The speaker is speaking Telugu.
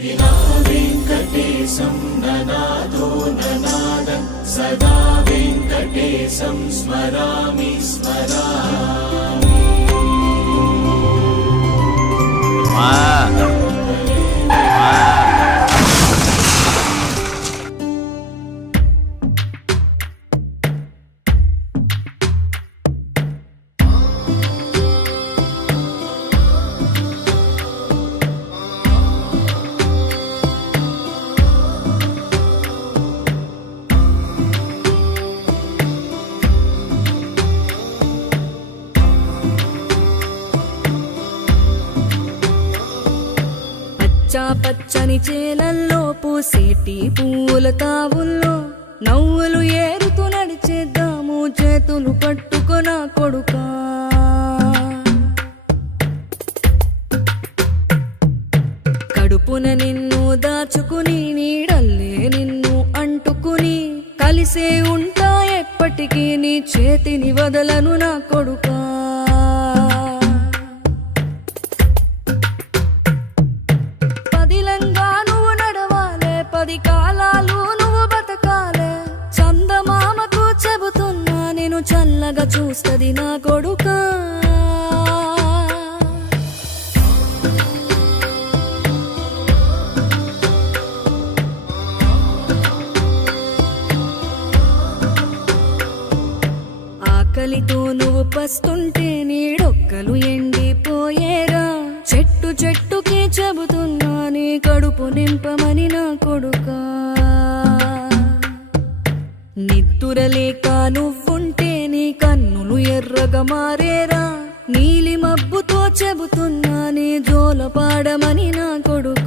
विना वेङ्कटेशं ननादो ननादं सदा वेङ्कटेशं स्मरामि स्मरामि। పచ్చని చేలల్లో పూసేటి పూల తావుల్లో నవ్వులు ఏరుతూ నడిచేద్దాము చేతులు పట్టుకొన కొడుకా। కడుపున నిన్ను దాచుకుని నీడల్లే నిన్ను అంటుకుని కలిసే ఉంటా ఎప్పటికీ నీ చేతిని వదలను నా కొడుకా। పది కాలాలు నువ్వు బతకాలే చందమామకు చెబుతున్నా నేను చల్లగా చూస్తది నా కొడుకా। ఆకలితో నువ్వు పస్తుంటే నీడొక్కలు ఎండిపోయేరా చెట్టు చెట్టుకే చెబుతున్నా నీ కడుపు నింపమని నా కొడుకా। నిద్దురలేక నువ్వుంటే నీ కన్నులు ఎర్రగా మారేరా నీలి మబ్బుతో చెబుతున్నా నీ జోల పాడమని నా కొడుకా।